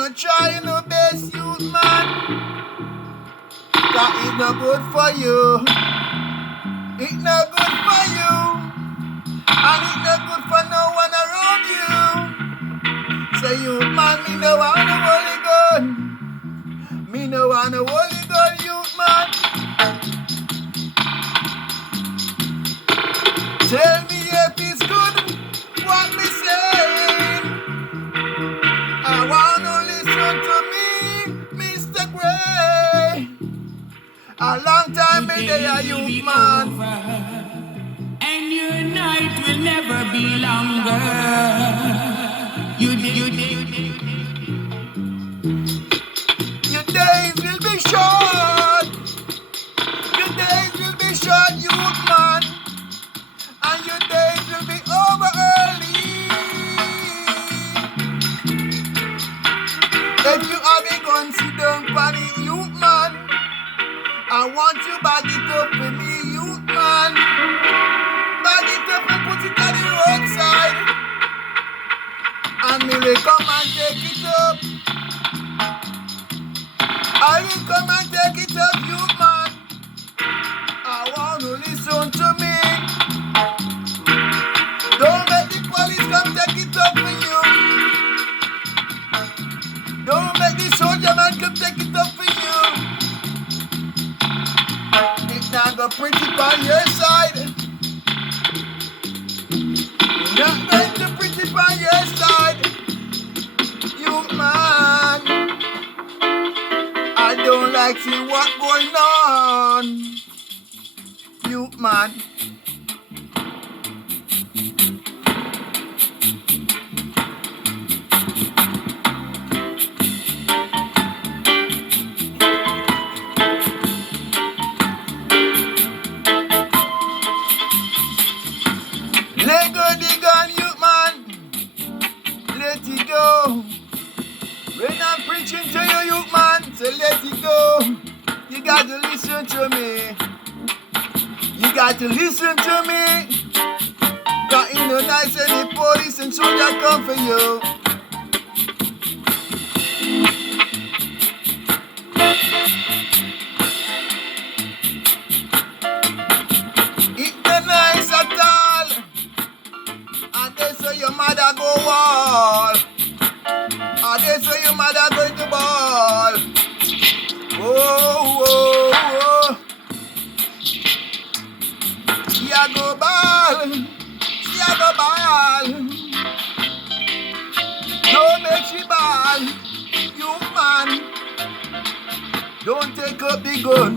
wanna try your best, youth man. Cause it's no good for you. It's no good for you. And it's no good for no one around you. Say youth man, me no want a holy gun. Me no want a holy gun, youth man. Tell me if it's good what me saying. I wanna listen to me, Mr. Gray. A long time been there, youth man. And your night will never be longer. Your days will be short. Your days will be short, youth man. And your days will be over early. If you have a gun, sit down for the youth man. I want you bag it up for me, youth man. Bag it up and put it on the roadside. And me will come and take it up. I will come and take it up, youth man. I want to listen to me. Don't let the police come take it up for you. Don't make the soldier man come take it up for you. It's not gonna print it on your side. It's not going to print it on your side. You man, I don't like see what's going on. You man. Let go the gun, you man. Let it go. When I'm preaching to you, you man, so let it go. You got to listen to me. You got to listen to me. Got in a nice and the police and soldier come for you. It's not nice at all. And they say your mother go wall. And they say your mother going to ball. Oh, oh, oh. She a go ball. She a go ball. Don't make she ball. You man. Don't take up the gun.